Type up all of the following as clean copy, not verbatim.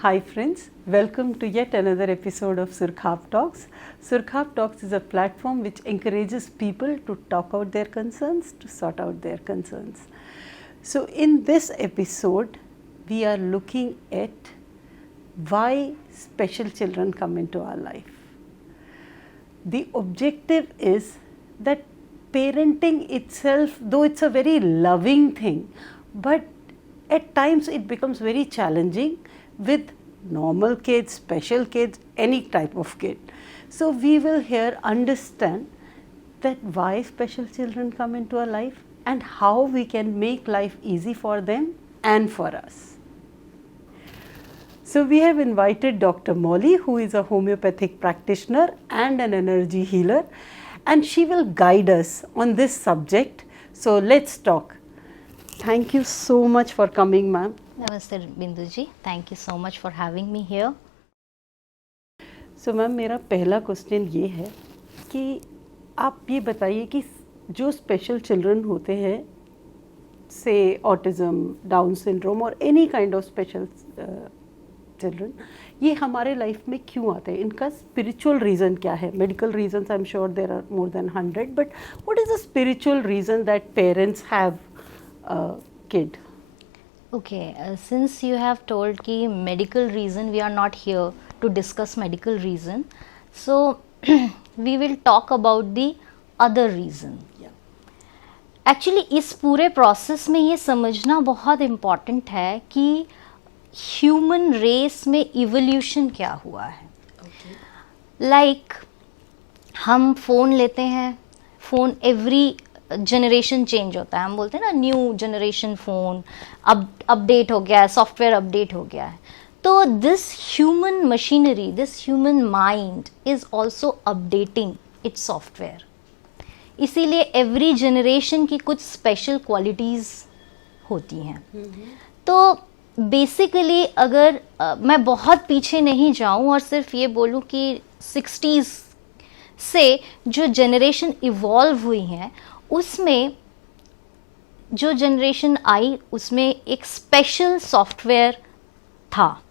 Hi friends, welcome to yet another episode of Surkhap Talks. Surkhap Talks is a platform which encourages people to talk out their concerns, to sort out their concerns. So in this episode, we are looking at why special children come into our life. The objective is that parenting itself, though it's a very loving thing, but at times it becomes very challenging with normal kids, special kids, any type of kid. So we will here understand that why special children come into our life and how we can make life easy for them and for us. So we have invited Dr. Molly, who is a homeopathic practitioner and an energy healer, and she will guide us on this subject. So let's talk. Thank you so much for coming, ma'am. Namaste Bindu ji, thank you so much for having me here. So ma'am मेरा पहला question ये है कि आप ये बताइए कि जो स्पेशल चिल्ड्रन होते हैं, से ऑटिज्म, डाउन सिंड्रोम और any kind of special children, ये हमारे लाइफ में क्यों आते हैं? इनका स्पिरिचुअल रीज़न क्या है? Medical reasons I am sure there are more than 100, but what is the spiritual reason that parents have kid? Okay, since you have told ki medical reason, we are not here to discuss medical reason, so we will talk about the other reason. Actually इस पूरे process में ये समझना बहुत important है कि human race में evolution क्या हुआ है. लाइक हम फ़ोन लेते हैं, फ़ोन एवरी जनरेशन चेंज होता है, हम बोलते हैं ना न्यू जनरेशन फ़ोन, अपडेट हो गया है, सॉफ्टवेयर अपडेट हो गया है. तो this human machinery, this human mind is also updating it's software. इसीलिए एवरी जनरेशन की कुछ स्पेशल क्वालिटीज़ होती हैं. तो बेसिकली अगर मैं बहुत पीछे नहीं जाऊं और सिर्फ ये बोलूं कि 60s से जो जनरेशन इवॉल्व हुई हैं, उसमें जो जनरेशन आई उसमें एक स्पेशल सॉफ्टवेयर था,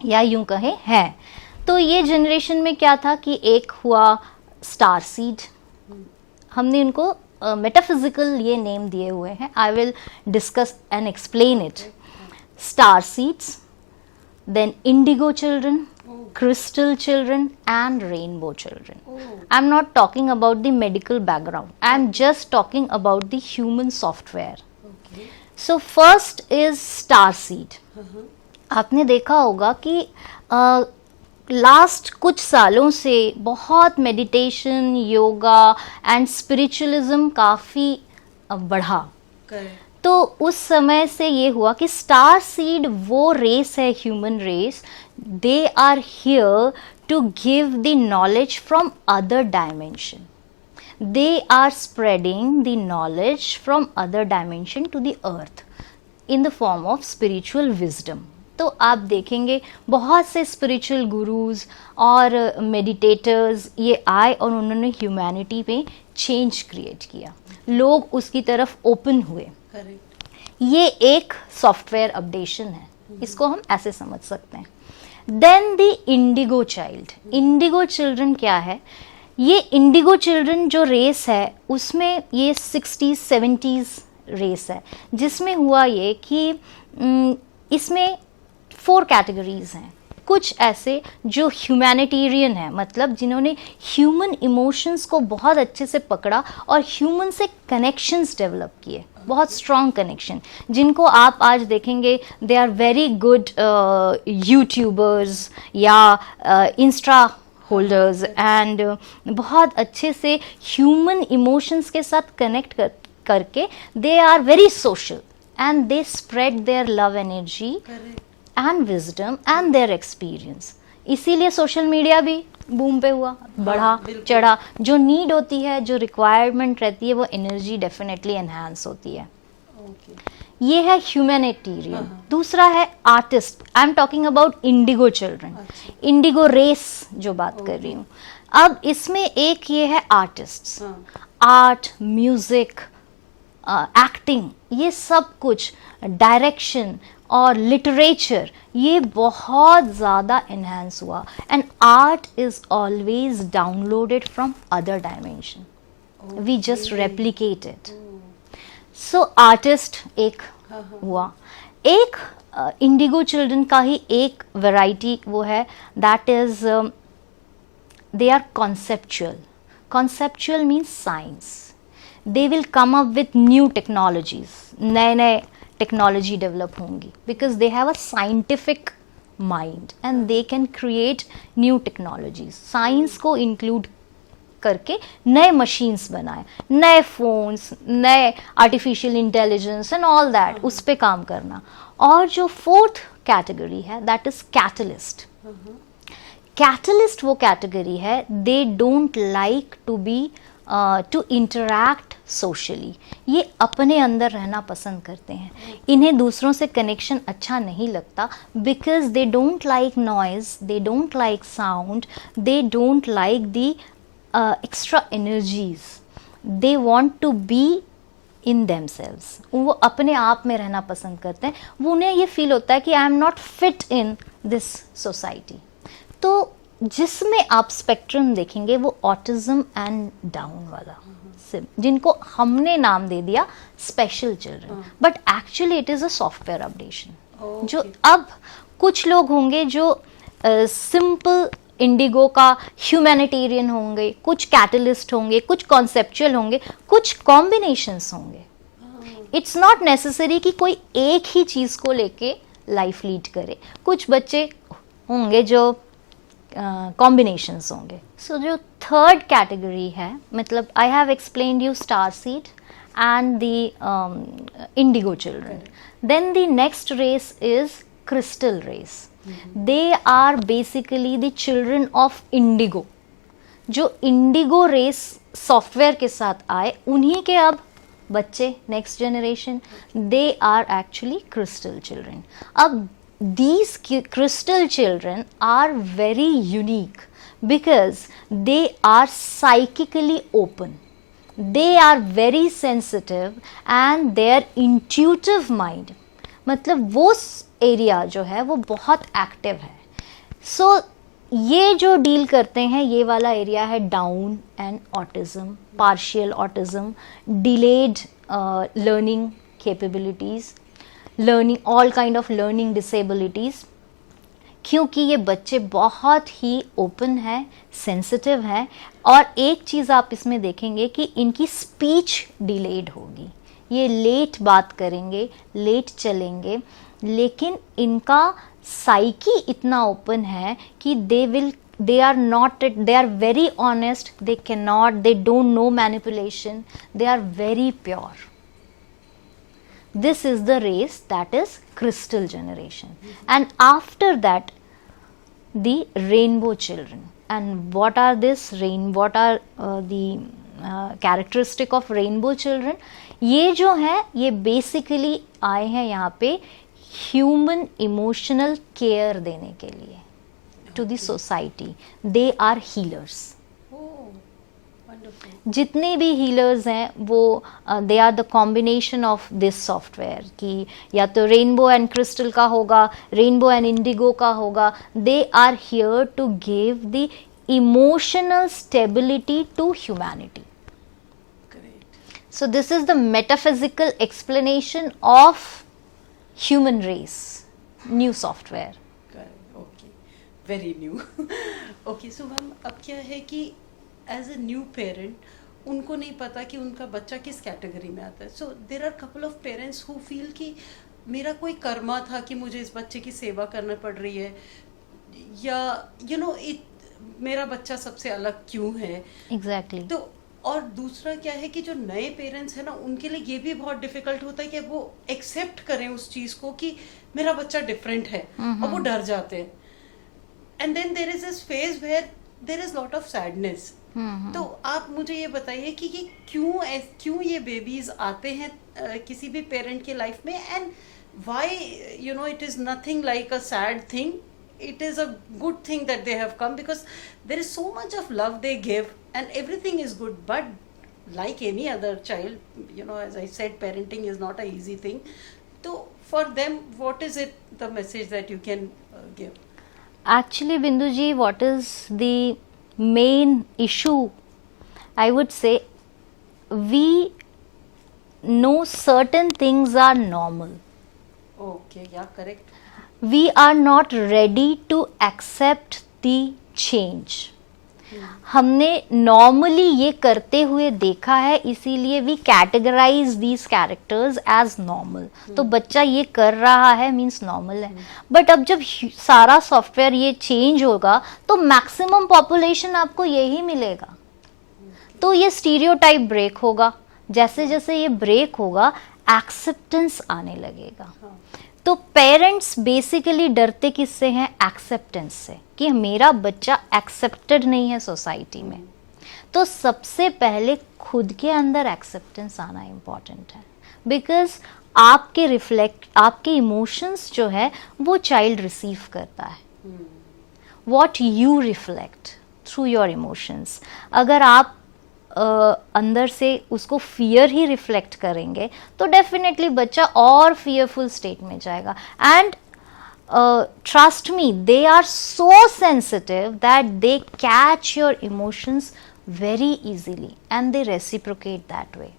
या यूं कहें है. तो ये जनरेशन में क्या था कि एक हुआ स्टार सीड. हमने उनको मेटाफिजिकल ये नेम दिए हुए हैं. I will discuss and explain it. Star seeds, then indigo children, crystal children and rainbow children. I'm not talking about the medical background. I'm just talking about the human software. So first is star seed. आपने देखा होगा कि last कुछ सालों से बहुत meditation, yoga and spiritualism काफ़ी बढ़ा. तो उस समय से ये हुआ कि स्टार सीड वो रेस है, human race. They are here to give the knowledge from other dimension. They are spreading the knowledge from other dimension to the earth in the form of spiritual wisdom. तो आप देखेंगे बहुत से spiritual gurus और meditators ये आए और उन्होंने ह्यूमैनिटी में चेंज क्रिएट किया. लोग उसकी तरफ ओपन हुए. ये एक सॉफ्टवेयर अपडेशन है, इसको हम ऐसे समझ सकते हैं. Then the indigo child. Indigo children क्या है? ये इंडिगो चिल्ड्रन जो रेस है उसमें ये 60s 70s रेस है, जिसमें हुआ ये कि इसमें 4 कैटेगरीज हैं. कुछ ऐसे जो ह्यूमैनिटेरियन है, मतलब जिन्होंने ह्यूमन इमोशंस को बहुत अच्छे से पकड़ा और ह्यूमन से कनेक्शंस डेवलप किए, बहुत स्ट्रॉन्ग कनेक्शन, जिनको आप आज देखेंगे they are very good YouTubers या इंस्टा होल्डर्स एंड बहुत अच्छे से ह्यूमन इमोशंस के साथ कनेक्ट करके they are very social and they spread their love energy and wisdom and their experience. इसीलिए सोशल मीडिया भी बूम पे हुआ, बढ़ा चढ़ा. जो नीड होती है, जो रिक्वायरमेंट रहती है, वो एनर्जी डेफिनेटली एनहांस होती है. ये है ह्यूमैनिटेरियन. दूसरा है artist. I am talking about indigo children, indigo race जो बात कर रही हूँ. अब इसमें एक ये है आर्टिस्ट. आर्ट, म्यूजिक, एक्टिंग, ये सब कुछ, डायरेक्शन, और लिटरेचर, ये बहुत ज़्यादा इन्हेंस हुआ. And art is always downloaded from other dimension, we just replicate it. So artist एक हुआ. एक इंडिगो चिल्ड्रन का ही एक वैरायटी वो है, that is they are conceptual. Conceptual means science. They will come up with new technologies. नए technology develop होंगी because they have a scientific mind and they can create new technologies. Science को include करके नए machines बनाए, नए phones, नए artificial intelligence and all that, उस पे काम करना. और जो फोर्थ कैटेगरी है दैट इज कैटलिस्ट. कैटलिस्ट वो कैटेगरी है, they don't like to be to interact socially. ये अपने अंदर रहना पसंद करते हैं, इन्हें दूसरों से कनेक्शन अच्छा नहीं लगता because they don't like noise, they don't like sound, they don't like the extra energies, they want to be in themselves. वो अपने आप में रहना पसंद करते हैं. वो उन्हें ये फील होता है कि I am not fit in this society. तो जिसमें आप स्पेक्ट्रम देखेंगे वो ऑटिज्म एंड डाउन वाला, जिनको हमने नाम दे दिया special children, but actually it is a software updation. जो अब कुछ लोग होंगे जो सिंपल इंडिगो का ह्यूमैनिटेरियन होंगे, कुछ कैटलिस्ट होंगे, कुछ कॉन्सेप्चुअल होंगे, कुछ कॉम्बिनेशंस होंगे. इट्स नॉट नेसेसरी कि कोई एक ही चीज को लेके लाइफ लीड करे. कुछ बच्चे होंगे जो कॉम्बिनेशंस होंगे. सो जो थर्ड कैटेगरी है, मतलब I have explained you star seed and the indigo children. Then the next race is crystal race. They are basically the children of indigo. जो indigo race सॉफ्टवेयर के साथ आए, उन्हीं के अब बच्चे next generation, they are actually crystal children. अब these crystal children are very unique because they are psychically open. They are very sensitive and their intuitive mind, मतलब वो एरिया जो है वो बहुत एक्टिव है. सो ये जो डील करते हैं, ये वाला एरिया है down and autism, partial autism, delayed learning capabilities, learning all kind of learning disabilities. क्योंकि ये बच्चे बहुत ही ओपन हैं, सेंसिटिव हैं. और एक चीज़ आप इसमें देखेंगे कि इनकी स्पीच डिलेड होगी, ये लेट बात करेंगे, लेट चलेंगे, लेकिन इनका साइकी इतना ओपन है कि they are very honest, they don't know manipulation, they are very pure. This is the race that is crystal generation. And after that, the rainbow children. And what are the characteristic of rainbow children? ये जो है, ये basically आए हैं यहाँ पे human emotional care देने के लिए to the society. They are healers. जितने भी हीलर्स हैं वो they are the combination of this software, कि या तो रेनबो एंड क्रिस्टल का होगा, रेनबो एंड इंडिगो का होगा. They are here to give the emotional stability to humanity. So this is the metaphysical explanation of human race, new software. Okay, very new. Okay, so ma'am अब क्या है कि as a new parent उनको नहीं पता कि उनका बच्चा किस कैटेगरी में आता है. So there are couple of parents who feel कि मेरा कोई कर्मा था कि मुझे इस बच्चे की सेवा करना पड़ रही है, या मेरा बच्चा सबसे अलग क्यों है. एग्जैक्टली. तो और दूसरा क्या है कि जो नए पेरेंट्स हैं ना, उनके लिए ये भी बहुत डिफिकल्ट होता है कि वो एक्सेप्ट करें उस चीज़ को कि मेरा बच्चा डिफरेंट है, और वो डर जाते हैं. And then there is this phase where there is lot of sadness. तो आप मुझे ये बताइए कि ये क्यों ये बेबीज आते हैं किसी भी पेरेंट के लाइफ में, and why it is nothing like a sad thing. It is a good thing that they have come because there is so much of love they give and everything is good. But like any other child, as I said, parenting is not an easy thing. So for them, what is it, the message that you can give? Actually, Bindu ji, what is the main issue? I would say we know certain things are normal. Okay, yeah, correct. We are not ready to accept the change. हमने normally ये करते हुए देखा है, इसीलिए we categorize these characters as normal. तो बच्चा ये कर रहा है मीन्स नॉर्मल है. बट अब जब सारा सॉफ्टवेयर ये चेंज होगा तो मैक्सिमम पॉपुलेशन आपको यही मिलेगा. तो ये स्टीरियोटाइप ब्रेक होगा. जैसे जैसे ये ब्रेक होगा एक्सेप्टेंस आने लगेगा. तो पेरेंट्स बेसिकली डरते किससे हैं? एक्सेप्टेंस से, कि मेरा बच्चा एक्सेप्टेड नहीं है सोसाइटी में. तो सबसे पहले खुद के अंदर एक्सेप्टेंस आना इम्पॉर्टेंट है. बिकॉज आपके इमोशंस जो है वो चाइल्ड रिसीव करता है. What you reflect through your emotions. अगर आप अंदर से उसको फियर ही रिफ्लेक्ट करेंगे तो डेफिनेटली बच्चा और फियरफुल स्टेट में जाएगा. And trust me, they are so sensitive that they catch your emotions very easily and they reciprocate that way.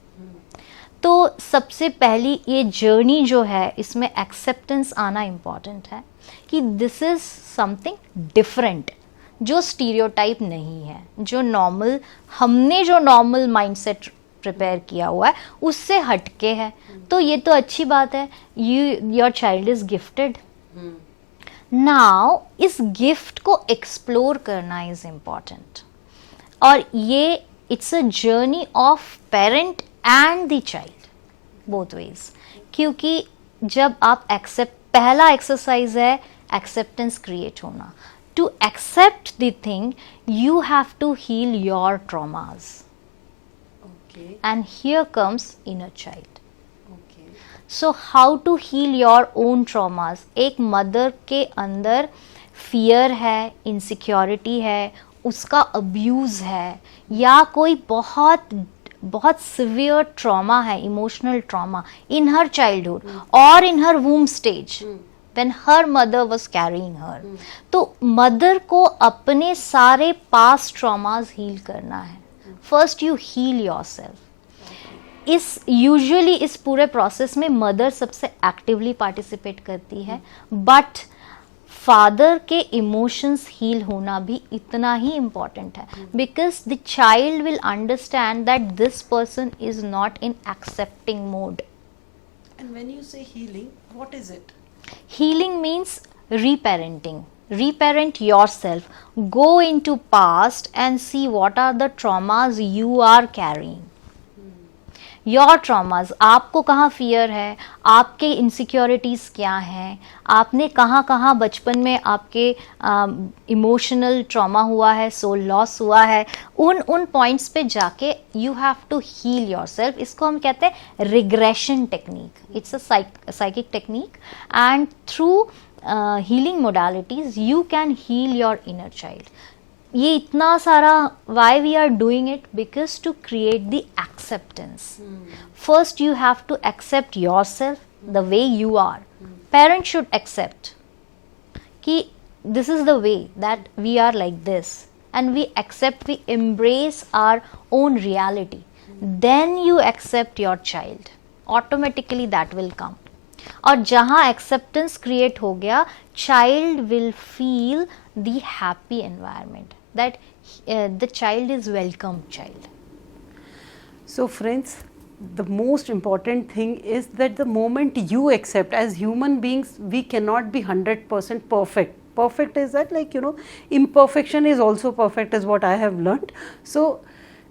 तो सबसे पहली ये जर्नी जो है इसमें एक्सेप्टेंस आना इम्पॉर्टेंट है कि दिस इज समथिंग डिफरेंट, जो स्टीरियोटाइप नहीं है, जो नॉर्मल, हमने जो नॉर्मल माइंडसेट प्रिपेयर किया हुआ है उससे हटके है. तो ये तो अच्छी बात है. Your child is gifted. Now इस गिफ्ट को एक्सप्लोर करना इज इम्पॉर्टेंट. और ये it's a journey of parent and the child, both ways. क्योंकि जब आप एक्सेप्ट, पहला एक्सरसाइज है एक्सेप्टेंस क्रिएट होना. To accept the thing, you have to heal your traumas. Okay. And here comes inner child. Okay. So how to heal your own traumas? एक mother के अंदर fear है, इनसिक्योरिटी है, उसका abuse है, या कोई बहुत सिवियर ट्रॉमा है, emotional trauma in her childhood और in her womb stage when her mother was carrying her. तो मदर को अपने सारे पास्ट ट्रॉमास हील करना है. First you heal yourself. Usually इस पूरे प्रोसेस में मदर सबसे एक्टिवली पार्टिसिपेट करती है, बट फादर के इमोशंस हील होना भी इतना ही इम्पॉर्टेंट है. Because the child will understand that this person is not in accepting mode. And when you say healing, what is it? Healing means reparenting. Reparent yourself. Go into past and see what are the traumas you are carrying. Your traumas. आपको कहाँ fear है, आपके insecurities क्या हैं, आपने कहाँ कहाँ बचपन में आपके इमोशनल ट्रॉमा हुआ है, सोल लॉस हुआ है, उन पॉइंट्स पे जाके you have to heal yourself. इसको हम कहते हैं regression technique. It's a psychic technique and through healing modalities you can heal your inner child. ये इतना सारा why we are doing it? Because to create the acceptance. First you have to accept yourself the way you are. Parents should accept कि this is the way that we are like this, and we accept, we embrace our own reality. Then you accept your child. Automatically that will come. और जहाँ acceptance create हो गया, child will feel the happy environment, that the child is welcome child. So friends, the most important thing is that the moment you accept, as human beings we cannot be 100% perfect. Perfect is that, like, you know, imperfection is also perfect is what I have learnt. So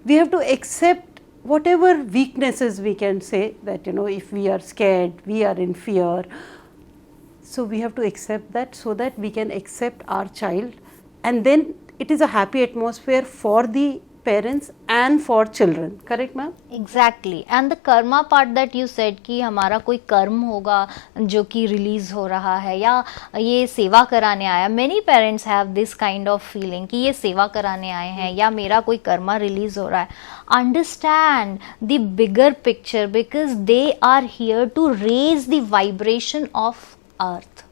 we have to accept whatever weaknesses we can say, that, you know, if we are scared, we are in fear, so we have to accept that, so that we can accept our child, and then it is a happy atmosphere for the parents and for children. Correct, ma'am? Exactly and the Karma part that you said कि हमारा कोई कर्म होगा जो कि release हो रहा है या ये सेवा कराने आया. Many parents have this kind of feeling कि ये सेवा कराने आए हैं या मेरा कोई कर्मा रिलीज हो रहा है. Understand the bigger picture because they are here to raise the vibration of earth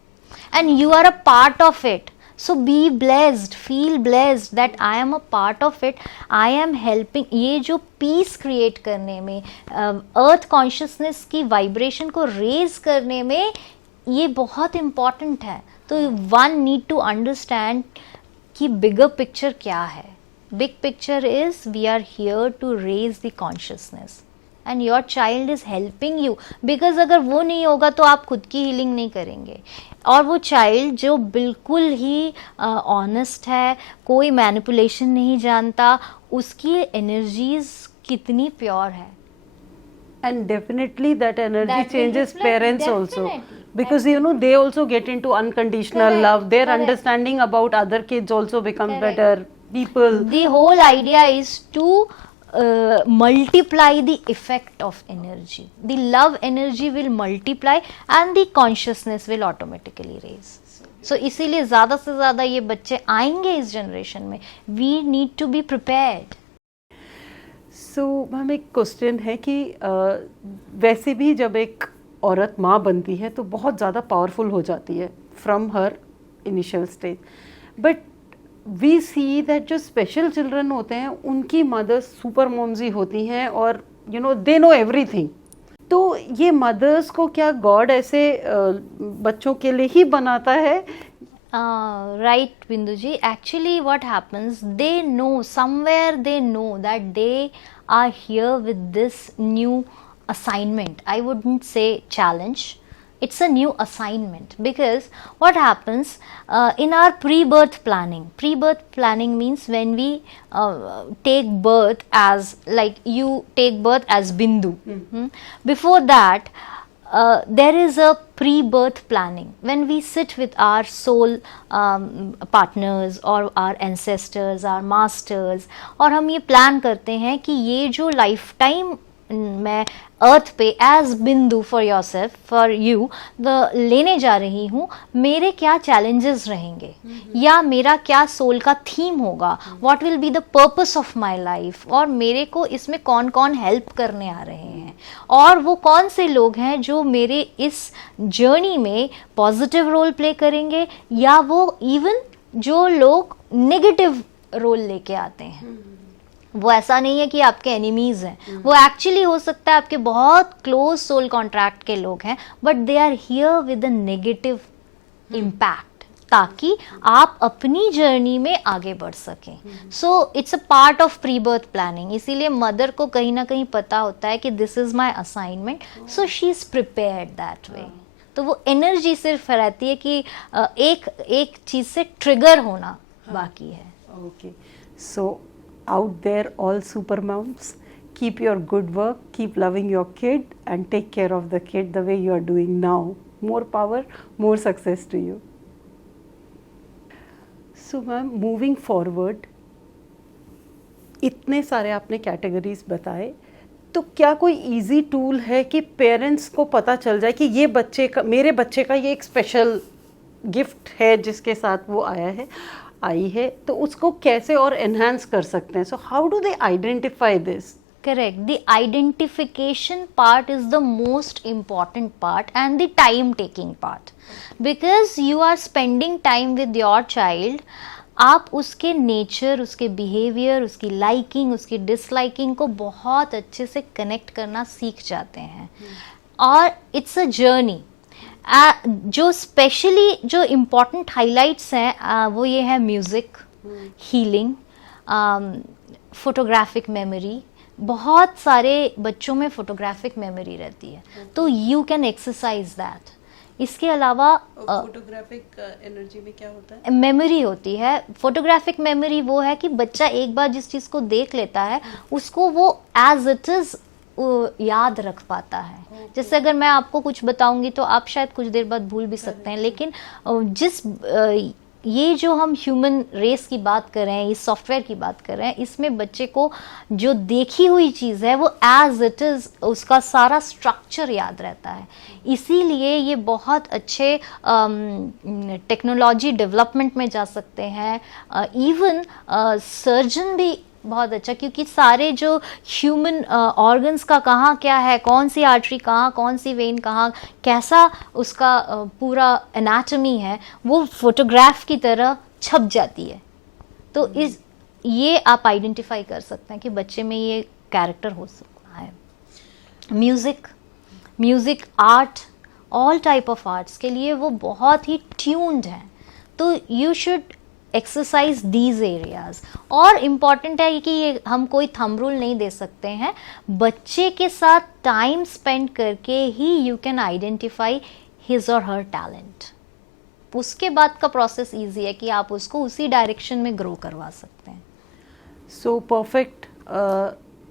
and you are a part of it. So be blessed, feel blessed that I am a part of it. I am helping. ये जो peace create करने में, earth consciousness की vibration को raise करने में ये बहुत important है. तो one need to understand कि bigger picture क्या है. Big picture is we are here to raise the consciousness. And your child is helping you because अगर वो नहीं होगा तो आप खुद की हीलिंग नहीं करेंगे. और वो चाइल्ड जो बिल्कुल ही ऑनेस्ट है, कोई मैनिपुलेशन नहीं जानता, उसकी एनर्जीज कितनी प्योर है. And definitely that energy That will changes reflect, parents also. definitely. Because you know they also get into unconditional Correct, love. Their correct. understanding about other kids also becomes Correct. better. People. The whole idea is to multiply the effect of energy. The love energy will multiply and the consciousness will automatically raise. So इसीलिए ज़्यादा से ज़्यादा ये बच्चे आएंगे इस generation में. We need to be prepared. So ma'am एक क्वेश्चन है कि वैसे भी जब एक औरत माँ बनती है तो बहुत ज़्यादा पावरफुल हो जाती है from her initial stage. But we see that जो स्पेशल चिल्ड्रन होते हैं उनकी मदर्स सुपर मॉम्स ही होती हैं और you know they know everything. तो ये मदर्स को क्या गॉड ऐसे बच्चों के लिए ही बनाता है? Right, Binduji. Actually, what happens, they know, somewhere they know that they are here with this new assignment. I wouldn't say challenge. It's a new assignment because what happens in our pre-birth planning means when we take birth as, like you take birth as Bindu. Before that there is a pre-birth planning when we sit with our soul partners or our ancestors, our masters, और हम ये plan करते हैं कि ये जो lifetime मैं अर्थ पे एज बिंदु for your self for you लेने जा रही हूँ, मेरे क्या चैलेंजेस रहेंगे या मेरा क्या सोल का थीम होगा, what will be the purpose of my life, और मेरे को इसमें कौन कौन हेल्प करने आ रहे हैं और वो कौन से लोग हैं जो मेरे इस जर्नी में पॉजिटिव रोल प्ले करेंगे या वो इवन जो लोग नेगेटिव रोल लेके आते हैं. वो ऐसा नहीं है कि आपके एनिमीज हैं, वो एक्चुअली हो सकता है आपके बहुत क्लोज सोल कॉन्ट्रैक्ट के लोग हैं, but they are here with a negative impact ताकि आप अपनी जर्नी में आगे बढ़ सकें. So it's a part of pre birth planning. इसीलिए मदर को कहीं ना कहीं पता होता है कि this is my assignment, so she is prepared that way. तो वो एनर्जी सिर्फ रहती है कि एक चीज से ट्रिगर होना बाकी है. Okay, so out there all super moms, keep your good work, keep loving your kid and take care of the kid the way you are doing now. More power, more success to you. So ma'am, moving forward, इतने सारे आपने categories बताए, तो क्या कोई easy tool है कि parents को पता चल जाए कि ये बच्चे का, मेरे बच्चे का ये एक स्पेशल गिफ्ट है जिसके साथ वो आई है, तो उसको कैसे और एनहांस कर सकते हैं? So how do they identify this? Correct. The identification part is the most important part and the time taking part, because you are spending time with your child. आप उसके नेचर, उसके बिहेवियर, उसकी liking, उसकी disliking को बहुत अच्छे से connect करना सीख जाते हैं. और इट्स अ जर्नी. जो स्पेशली जो इम्पोर्टेंट हाइलाइट्स हैं वो ये है म्यूज़िक, हीलिंग, फोटोग्राफिक मेमोरी. बहुत सारे बच्चों में फोटोग्राफिक मेमोरी रहती है, तो यू कैन एक्सरसाइज दैट. इसके अलावा फोटोग्राफिक एनर्जी में क्या होता है? मेमोरी होती है. फोटोग्राफिक मेमोरी वो है कि बच्चा एक बार जिस चीज़ को देख लेता है उसको वो एज इट इज़ याद रख पाता है. जैसे अगर मैं आपको कुछ बताऊंगी तो आप शायद कुछ देर बाद भूल भी सकते हैं, लेकिन जिस ये जो हम ह्यूमन रेस की बात कर रहे हैं, इस सॉफ्टवेयर की बात कर रहे हैं, इसमें बच्चे को जो देखी हुई चीज़ है वो एज इट इज़ उसका सारा स्ट्रक्चर याद रहता है। इसीलिए ये बहुत अच्छे टेक्नोलॉजी डेवलपमेंट में जा सकते हैं। इवन सर्जन भी बहुत अच्छा, क्योंकि सारे जो ह्यूमन ऑर्गन्स का कहाँ क्या है, कौन सी आर्टरी कहाँ, कौन सी वेन कहाँ, कैसा उसका पूरा एनाटॉमी है, वो फोटोग्राफ की तरह छप जाती है। तो ये आप आइडेंटिफाई कर सकते हैं कि बच्चे में ये कैरेक्टर हो सकता है। Music, art, all type of arts के लिए वो बहुत ही ट्यून्ड हैं। तो you should exercise these areas. और इम्पॉर्टेंट है कि ये हम कोई थंब रूल नहीं दे सकते हैं, बच्चे के साथ टाइम स्पेंड करके ही यू कैन आइडेंटिफाई हिज और हर टैलेंट। उसके बाद का प्रोसेस ईजी है कि आप उसको उसी डायरेक्शन में ग्रो करवा सकते हैं। So perfect.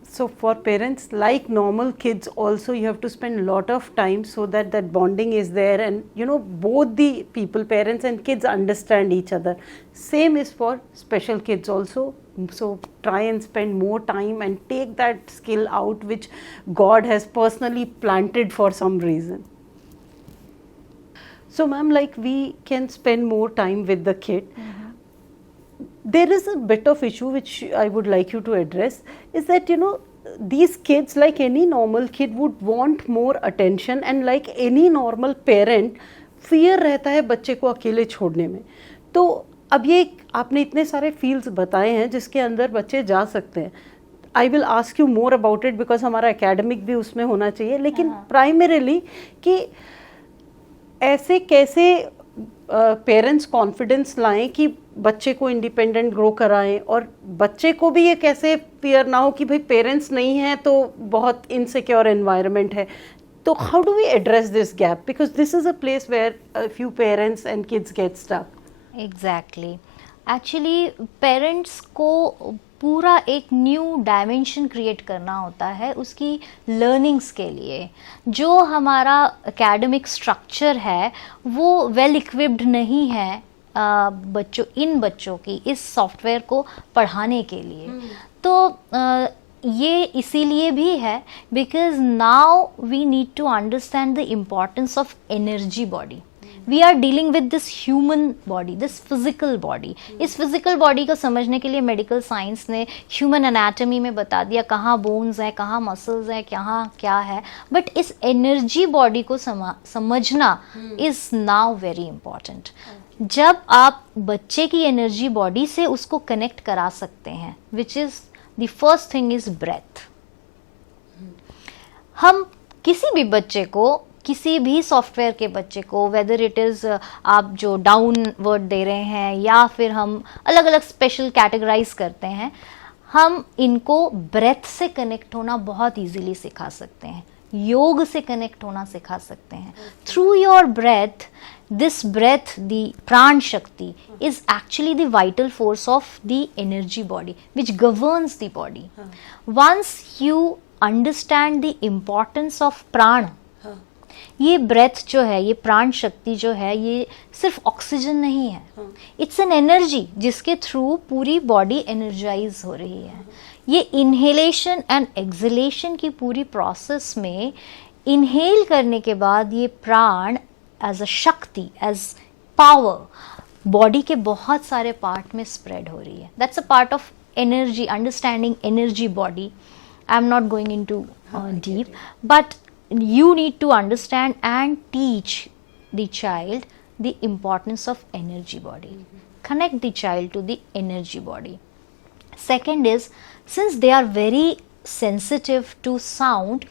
So for parents, like normal kids also, you have to spend a lot of time so that that bonding is there, and both the people, parents and kids, understand each other. Same is for special kids also. So try and spend more time and take that skill out which God has personally planted for some reason. So ma'am, like we can spend more time with the kid. There is a bit of issue which I would like you to address, is that these kids, like any normal kid, would want more attention, and like any normal parent, fear रहता है बच्चे को अकेले छोड़ने में। तो अब ये आपने इतने सारे फील्ड्स बताए हैं जिसके अंदर बच्चे जा सकते हैं। I will ask you more about it because हमारा एकेडमिक भी उसमें होना चाहिए, लेकिन प्राइमरीली कि ऐसे कैसे पेरेंट्स कॉन्फिडेंस लाएं कि बच्चे को इंडिपेंडेंट ग्रो कराएं, और बच्चे को भी ये कैसे फियर ना हो कि भाई पेरेंट्स नहीं हैं तो बहुत इनसिक्योर एनवायरनमेंट है। तो how do we address this gap, because this is a place where few parents and kids get stuck. Exactly, actually parents को पूरा एक न्यू डायमेंशन क्रिएट करना होता है उसकी लर्निंग्स के लिए। जो हमारा एकेडमिक स्ट्रक्चर है वो वेल इक्विप्ड नहीं है इन बच्चों की इस सॉफ्टवेयर को पढ़ाने के लिए। तो ये इसीलिए भी है because now we need to understand the importance of energy body. We are dealing with this human body, this physical body. इस फिजिकल बॉडी को समझने के लिए मेडिकल साइंस ने ह्यूमन एनाटॉमी में बता दिया कहाँ बोन्स हैं, कहाँ मसल्स हैं, कहाँ क्या है, बट इस एनर्जी बॉडी को समझना इज नाउ वेरी इंपॉर्टेंट। जब आप बच्चे की एनर्जी बॉडी से उसको कनेक्ट करा सकते हैं, which is the first thing is breath. हम किसी भी बच्चे को, किसी भी सॉफ्टवेयर के बच्चे को, वेदर इट इज़ आप जो डाउन वर्ड दे रहे हैं या फिर हम अलग अलग स्पेशल कैटेगराइज करते हैं, हम इनको ब्रेथ से कनेक्ट होना बहुत इजीली सिखा सकते हैं, योग से कनेक्ट होना सिखा सकते हैं। Through your breath, this breath, the pran shakti, is actually the vital force of the energy body which governs the body. Once you understand the importance of prana, ये ब्रेथ जो है, ये प्राण शक्ति जो है, ये सिर्फ ऑक्सीजन नहीं है, इट्स एन एनर्जी जिसके थ्रू पूरी बॉडी एनर्जाइज हो रही है। ये इनहेलेशन एंड एक्सहेलेशन की पूरी प्रोसेस में इनहेल करने के बाद ये प्राण एज अ शक्ति, एज पावर, बॉडी के बहुत सारे पार्ट में स्प्रेड हो रही है। That's a part of energy, understanding energy body. I am not going into deep, but you need to understand and teach the child the importance of energy body. Connect the child to the energy body. Second is, since they are very sensitive to sound,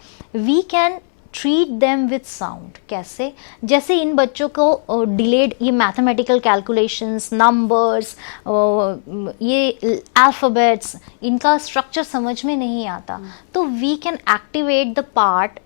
we can treat them with sound. कैसे? जैसे इन बच्चों को delayed ये mathematical calculations, numbers, ये alphabets, इनका structure समझ में नहीं आता, तो we can activate the part,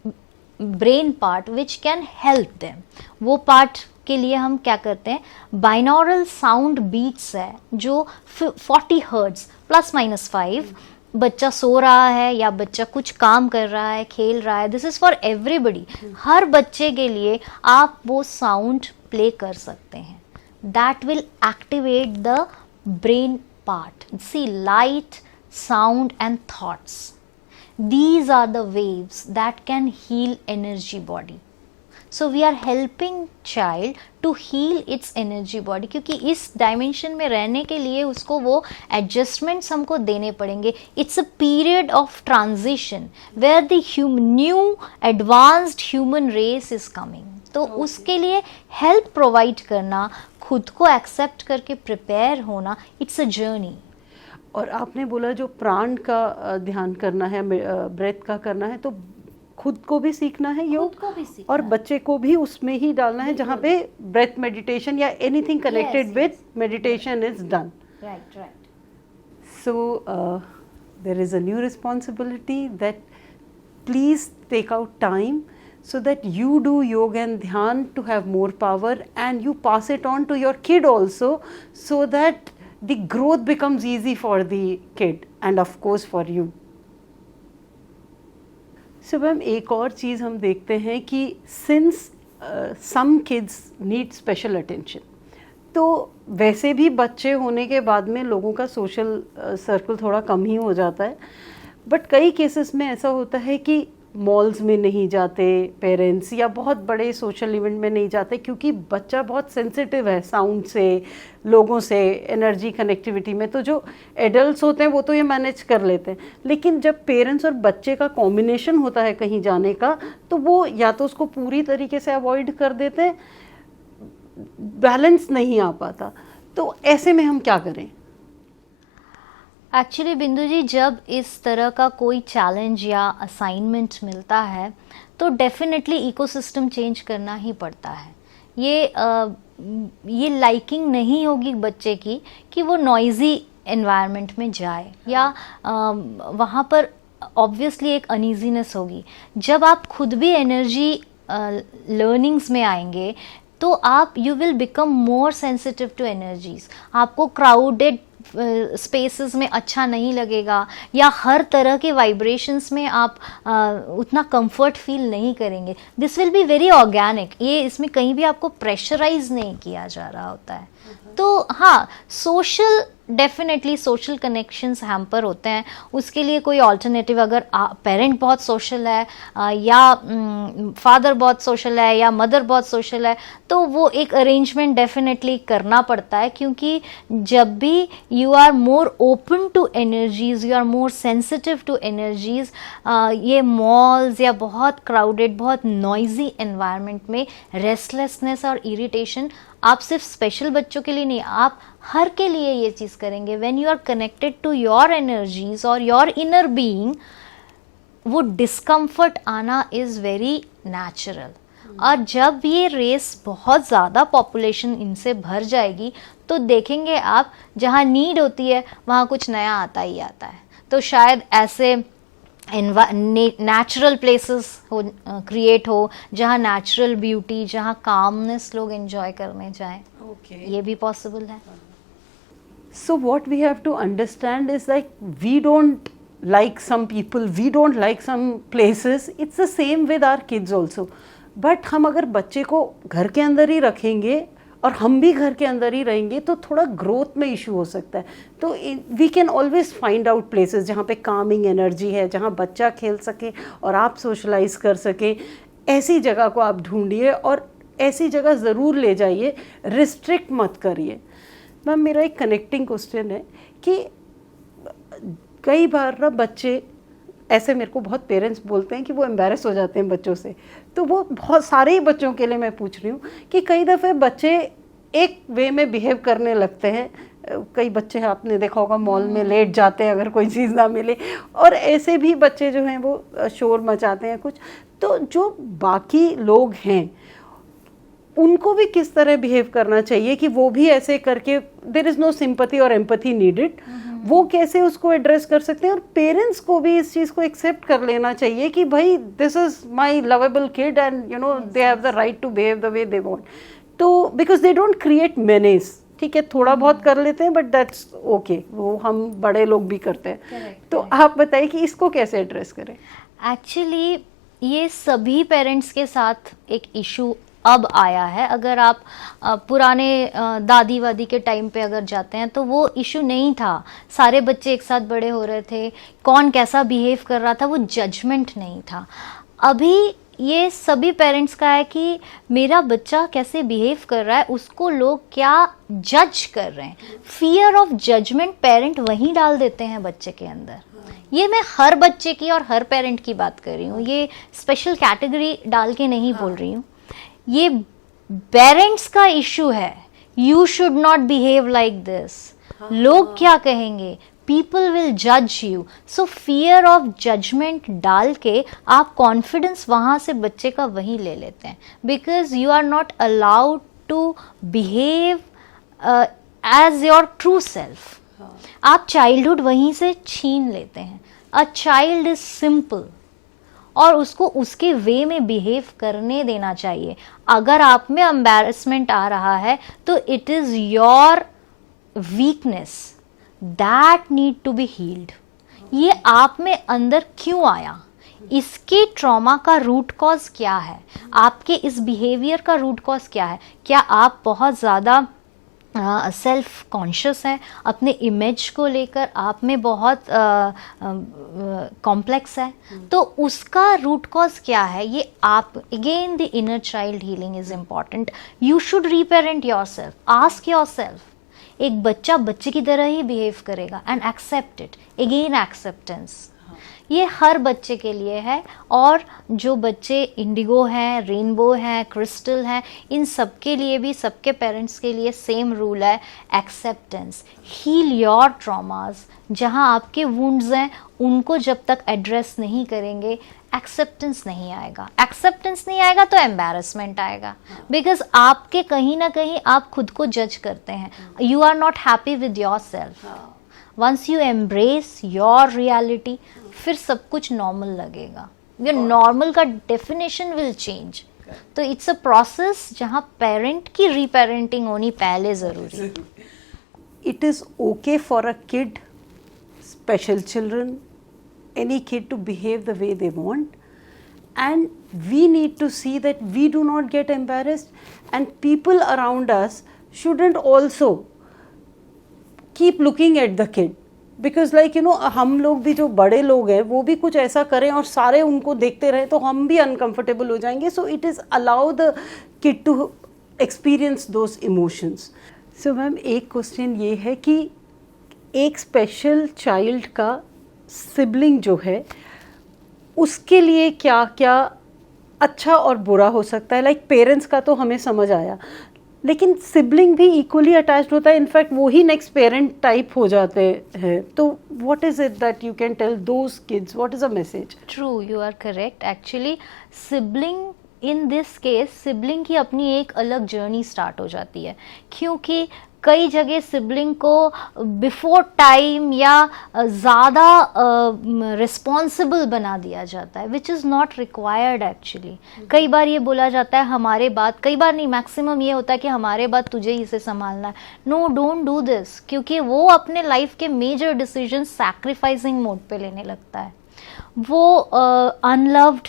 brain part which can help them. वो पार्ट के लिए हम क्या करते हैं, बाइनॉरल साउंड बीट्स है जो 40 हर्ट्ज +-5, बच्चा सो रहा है या बच्चा कुछ काम कर रहा है, खेल रहा है, दिस इज़ फॉर एवरीबडी। हर बच्चे के लिए आप वो साउंड प्ले कर सकते हैं। that will activate the brain part. See, light, sound and thoughts, these are the waves that can heal energy body. So we are helping child to heal its energy body, क्योंकि इस dimension में रहने के लिए उसको वो adjustments हमको देने पड़ेंगे. It's a period of transition where the new advanced human race is coming. तो उसके लिए हेल्प प्रोवाइड करना, खुद को एक्सेप्ट करके प्रिपेयर होना, इट्स अ जर्नी. और आपने बोला जो प्राण का ध्यान करना है, ब्रेथ का करना है, तो खुद को भी सीखना है योग, खुद को भी सीखना और बच्चे को भी उसमें ही डालना है जहाँ पे ब्रेथ मेडिटेशन या anything connected with meditation is done. Right right. So there is a new responsibility that please take out time so that you do yoga and dhyan to have more power, and you pass it on to your kid also, so that the growth becomes easy for the kid and of course for you. So ma'am एक और चीज़ हम देखते हैं कि since some kids need special attention, तो वैसे भी बच्चे होने के बाद में लोगों का सोशल सर्कल थोड़ा कम ही हो जाता है, बट कई केसेस में ऐसा होता है कि मॉल्स में नहीं जाते पेरेंट्स, या बहुत बड़े सोशल इवेंट में नहीं जाते क्योंकि बच्चा बहुत सेंसिटिव है साउंड से, लोगों से, एनर्जी कनेक्टिविटी में. तो जो एडल्ट्स होते हैं वो तो ये मैनेज कर लेते हैं, लेकिन जब पेरेंट्स और बच्चे का कॉम्बिनेशन होता है कहीं जाने का, तो वो या तो उसको पूरी तरीके से अवॉइड कर देते हैं, बैलेंस नहीं आ पाता. तो ऐसे में हम क्या करें? एक्चुअली बिंदु जी, जब इस तरह का कोई चैलेंज या असाइनमेंट मिलता है तो डेफिनेटली इकोसिस्टम चेंज करना ही पड़ता है. ये लाइकिंग नहीं होगी बच्चे की कि वो नॉइजी एनवायरनमेंट में जाए, या वहाँ पर ऑब्वियसली एक अनईजीनेस होगी. जब आप खुद भी एनर्जी लर्निंग्स में आएंगे तो आप you will become more sensitive to energies. आपको क्राउडेड स्पेसेस में अच्छा नहीं लगेगा, या हर तरह के वाइब्रेशंस में आप उतना कंफर्ट फील नहीं करेंगे. This will be very organic. ये इसमें कहीं भी आपको प्रेशराइज नहीं किया जा रहा होता है. तो हाँ, social definitely social connections hamper होते हैं. उसके लिए कोई ऑल्टरनेटिव, अगर पेरेंट बहुत सोशल है या फादर बहुत सोशल है या मदर बहुत सोशल है, तो वो एक अरेंजमेंट डेफिनेटली करना पड़ता है. क्योंकि जब भी you are more open to energies, you are more sensitive to energies, ये मॉल्स या बहुत क्राउडेड, बहुत नॉइजी एनवायरनमेंट में रेस्टलेसनेस और इरिटेशन आप सिर्फ स्पेशल बच्चों के लिए नहीं, आप हर के लिए ये चीज़ करेंगे. When you are connected to your energies और योर इनर बीइंग, वो डिस्कम्फर्ट आना इज़ वेरी नेचुरल. और जब ये रेस बहुत ज़्यादा पॉपुलेशन इनसे भर जाएगी तो देखेंगे आप, जहाँ नीड होती है वहाँ कुछ नया आता ही आता है. तो शायद ऐसे नेचुरल प्लेसेस हो, क्रिएट हो, जहाँ नेचुरल ब्यूटी, जहाँ कामनेस लोग एंजॉय करने जाएं. ये भी पॉसिबल है. So what we have to understand is, like, we don't like some people, we don't like some places. It's the same with our kids also. But हम अगर बच्चे को घर के अंदर ही रखेंगे और हम भी घर के अंदर ही रहेंगे तो थोड़ा ग्रोथ में इशू हो सकता है. तो we can always find out places जहाँ पे कामिंग एनर्जी है, जहाँ बच्चा खेल सके और आप सोशलाइज कर सके. ऐसी जगह को आप ढूंढिए और ऐसी जगह ज़रूर ले जाइए, रिस्ट्रिक्ट मत करिए. मैम, मेरा एक कनेक्टिंग क्वेश्चन है कि कई बार ना बच्चे ऐसे, मेरे को बहुत पेरेंट्स बोलते हैं कि वो एम्बैरेस हो जाते हैं बच्चों से. तो वो बहुत सारे ही बच्चों के लिए मैं पूछ रही हूँ कि कई दफ़े बच्चे एक वे में बिहेव करने लगते हैं. कई बच्चे आपने देखा होगा मॉल में लेट जाते हैं अगर कोई चीज़ ना मिले, और ऐसे भी बच्चे जो हैं वो शोर मचाते हैं कुछ. तो जो बाकी लोग हैं उनको भी किस तरह बिहेव करना चाहिए कि वो भी ऐसे करके, देयर इज़ नो सिंपैथी और एम्पैथी नीडेड, वो कैसे उसको एड्रेस कर सकते हैं. और पेरेंट्स को भी इस चीज़ को एक्सेप्ट कर लेना चाहिए कि भाई this is my lovable kid and you know they have the right to behave the way they want. तो because they don't create menace. ठीक है, थोड़ा बहुत कर लेते हैं बट दैट्स ओके, वो हम बड़े लोग भी करते हैं. तो आप बताइए कि इसको कैसे एड्रेस करें. एक्चुअली ये सभी पेरेंट्स के साथ एक इशू अब आया है। अगर आप पुराने दादी वादी के टाइम पे अगर जाते हैं तो वो इशू नहीं था, सारे बच्चे एक साथ बड़े हो रहे थे, कौन कैसा बिहेव कर रहा था, वो जजमेंट नहीं था। अभी ये सभी पेरेंट्स का है कि मेरा बच्चा कैसे बिहेव कर रहा है, उसको लोग क्या जज कर रहे हैं। फियर ऑफ जजमेंट पेरेंट वहीं डाल देते हैं बच्चे के अंदर। ये मैं हर बच्चे की और हर पेरेंट की बात कर रही हूँ, ये स्पेशल कैटेगरी डाल के नहीं बोल रही हूँ। ये पेरेंट्स का इशू है, you should not behave like this, लोग क्या कहेंगे, पीपल विल जज you. So fear of judgement डाल के आप कॉन्फिडेंस वहां से बच्चे का वहीं ले लेते हैं, because you are not allowed to behave as your true self. आप चाइल्डहुड वहीं से छीन लेते हैं। अ चाइल्ड इज सिंपल और उसको उसके वे में बिहेव करने देना चाहिए। अगर आप में एम्बैरेसमेंट आ रहा है तो it is your weakness that need to be healed. ये आप में अंदर क्यों आया, इसके ट्रॉमा का रूट कॉज क्या है, आपके इस बिहेवियर का रूट कॉज क्या है। क्या आप बहुत ज़्यादा सेल्फ कॉन्शियस है, अपने इमेज को लेकर आप में बहुत कॉम्प्लेक्स है, तो उसका रूट कॉज क्या है, ये आप again the inner child healing is important. You should reparent yourself, ask yourself. एक बच्चा बच्चे की तरह ही बिहेव करेगा and accept it, again acceptance. ये हर बच्चे के लिए है, और जो बच्चे इंडिगो हैं, रेनबो हैं, क्रिस्टल हैं, इन सब के लिए भी, सबके पेरेंट्स के लिए सेम रूल है, एक्सेप्टेंस। Heal your traumas. जहाँ आपके वुंड्स हैं उनको जब तक एड्रेस नहीं करेंगे एक्सेप्टेंस नहीं आएगा। एक्सेप्टेंस नहीं आएगा तो एम्बैरेसमेंट आएगा, बिकॉज आपके कहीं ना कहीं आप खुद को जज करते हैं, you are not happy with yourself. Once you embrace your reality, फिर सब कुछ नॉर्मल लगेगा। ये नॉर्मल का डेफिनेशन विल चेंज। तो इट्स अ प्रोसेस जहाँ पेरेंट की रीपेरेंटिंग होनी पहले ज़रूरी। It is okay for a kid, special children, any kid to behave the way they want, and we need to see that we do not get embarrassed, and people around us shouldn't also keep looking at the kid, because like you know, हम लोग भी जो बड़े लोग हैं वो भी कुछ ऐसा करें और सारे उनको देखते रहे तो हम भी अनकंफर्टेबल हो जाएंगे। So it is allow the kid to experience those emotions. So ma'am, एक क्वेश्चन ये है कि एक स्पेशल चाइल्ड का सिबलिंग जो है उसके लिए क्या क्या अच्छा और बुरा हो सकता है। लाइक पेरेंट्स का तो हमें समझ आया, लेकिन सिबलिंग भी इक्वली अटैच्ड होता है, इनफैक्ट वो ही नेक्स्ट पेरेंट टाइप हो जाते हैं। तो what is it that you can tell those kids, what is a message? True, you are correct. Actually sibling, in this case sibling की अपनी एक अलग जर्नी स्टार्ट हो जाती है, क्योंकि कई जगह सिबलिंग को बिफोर टाइम या ज़्यादा रिस्पॉन्सिबल बना दिया जाता है, which is not required actually. कई बार ये बोला जाता है हमारे बाद, कई बार नहीं, मैक्सिमम ये होता है कि हमारे बाद तुझे ही इसे संभालना है। नो, डोंट डू दिस, क्योंकि वो अपने लाइफ के मेजर डिसीजन सैक्रिफाइसिंग मोड पे लेने लगता है। वो अनलव्ड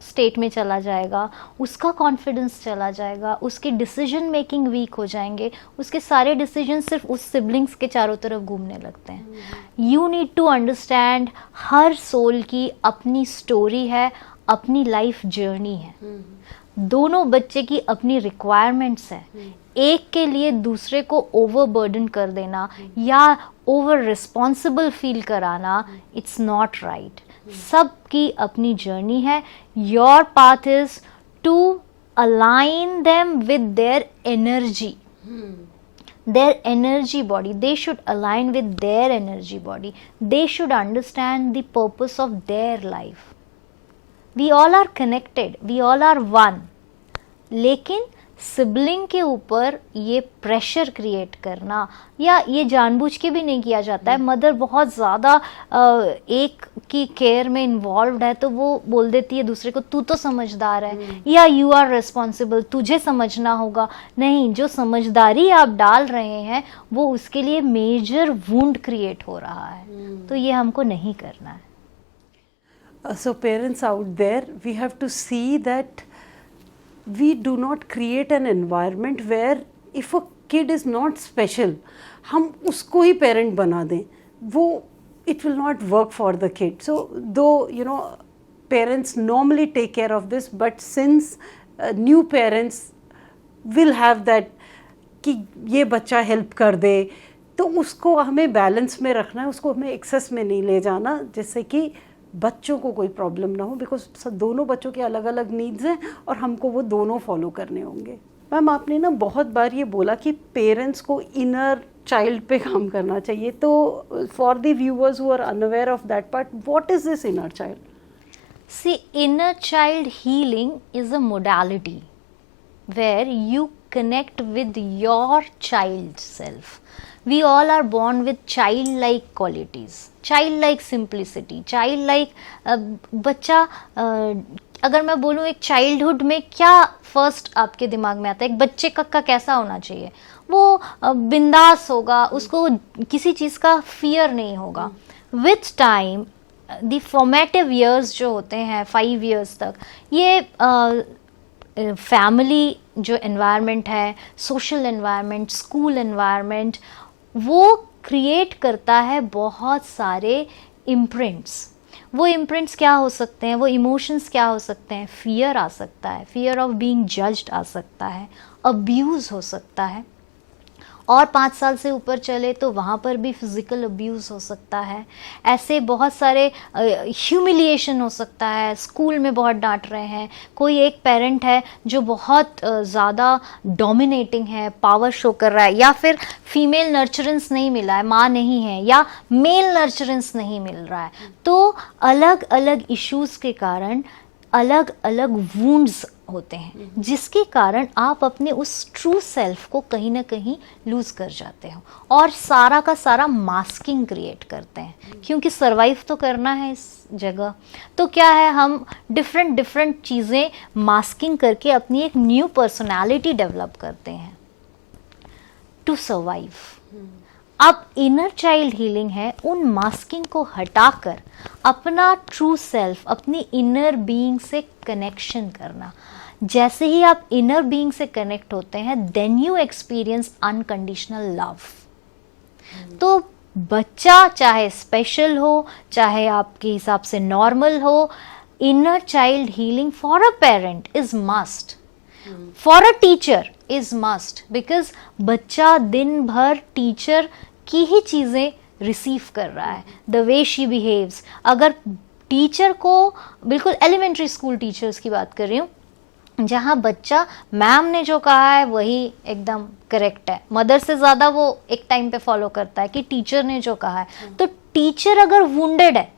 स्टेट में चला जाएगा, उसका कॉन्फिडेंस चला जाएगा, उसके डिसीजन मेकिंग वीक हो जाएंगे, उसके सारे डिसीजन सिर्फ उस सिबलिंग्स के चारों तरफ घूमने लगते हैं। यू नीड टू अंडरस्टैंड, हर सोल की अपनी स्टोरी है, अपनी लाइफ जर्नी है। दोनों बच्चे की अपनी रिक्वायरमेंट्स है। एक के लिए दूसरे को ओवरबर्डन कर देना या ओवर रिस्पॉन्सिबल फील कराना, इट्स नॉट राइट। सबकी अपनी जर्नी है। Your path is to align them with their energy, their energy body. They should align with their energy body. They should understand the purpose of their life. We all are connected, we all are one. लेकिन sibling के ऊपर ये pressure create करना, या ये जानबूझ के भी नहीं किया जाता है, मदर बहुत ज़्यादा एक की केयर में इन्वॉल्व्ड है तो वो बोल देती है दूसरे को तू तो समझदार है, या यू आर रिस्पॉन्सिबल, तुझे समझना होगा। नहीं, जो समझदारी आप डाल रहे हैं वो उसके लिए मेजर वुंड क्रिएट हो रहा है, तो ये हमको नहीं करना है। So parents out there, we have to see that we do not create an environment where if a kid is not special, हम उसको ही parent बना दें, वो it will not work for the kid. So though parents normally take care of this, but since new parents will have that कि ये बच्चा help कर दे, तो उसको हमें बैलेंस में रखना है, उसको हमें एक्सेस में नहीं ले जाना जिससे कि बच्चों को कोई प्रॉब्लम ना हो, बिकॉज दोनों बच्चों के अलग अलग नीड्स हैं और हमको वो दोनों फॉलो करने होंगे. मैम आपने ना बहुत बार ये बोला कि पेरेंट्स को इनर चाइल्ड पे काम करना चाहिए, तो for the viewers who are unaware of that part, what is this inner child? See, inner child healing is a modality where you connect with your child self. We all are born with childlike qualities, childlike simplicity, childlike बच्चा अगर मैं बोलूँ एक childhood में क्या first आपके दिमाग में आता है, एक बच्चे का कैसा होना चाहिए? वो बिंदास होगा, उसको किसी चीज़ का फियर नहीं होगा. With time the formative years जो होते हैं 5 years तक, ये फैमिली जो एनवायरनमेंट है, सोशल एनवायरनमेंट, स्कूल एनवायरनमेंट, वो क्रिएट करता है बहुत सारे इम्प्रिंट्स. वो इम्प्रिंट्स क्या हो सकते हैं, वो इमोशंस क्या हो सकते हैं? फियर आ सकता है, फियर ऑफ बीइंग जज्ड आ सकता है, अब्यूज़ हो सकता है, और 5 साल से ऊपर चले तो वहाँ पर भी फिज़िकल अब्यूज़ हो सकता है. ऐसे बहुत सारे ह्यूमिलिएशन हो सकता है, स्कूल में बहुत डांट रहे हैं, कोई एक पेरेंट है जो बहुत ज़्यादा डोमिनेटिंग है, पावर शो कर रहा है, या फिर फीमेल नर्चरेंस नहीं मिला है, माँ नहीं है, या मेल नर्चरेंस नहीं मिल रहा है. तो अलग अलग इश्यूज़ के कारण अलग अलग वुंड्स होते हैं, जिसके कारण आप अपने उस ट्रू सेल्फ को कहीं ना कहीं लूज कर जाते हो और सारा का सारा मास्किंग क्रिएट करते हैं, क्योंकि सरवाइव तो करना है इस जगह. तो क्या है, हम डिफरेंट चीज़ें मास्किंग करके अपनी एक न्यू पर्सनालिटी डेवलप करते हैं टू सर्वाइव. अब इनर चाइल्ड हीलिंग है उन मास्किंग को हटाकर अपना ट्रू सेल्फ, अपनी इनर बीइंग से कनेक्शन करना. जैसे ही आप इनर बीइंग से कनेक्ट होते हैं, then you experience unconditional love. तो बच्चा चाहे स्पेशल हो, चाहे आपके हिसाब से नॉर्मल हो, inner child healing for a parent is must, for a teacher is must, because बच्चा दिन भर टीचर की ही चीज़ें रिसीव कर रहा है. द वे शी बिहेव्स, अगर टीचर को, बिल्कुल एलिमेंट्री स्कूल टीचर्स की बात कर रही हूँ, जहाँ बच्चा मैम ने जो कहा है वही एकदम करेक्ट है, मदर से ज़्यादा वो एक टाइम पे फॉलो करता है कि टीचर ने जो कहा है. तो टीचर अगर वुंडेड है,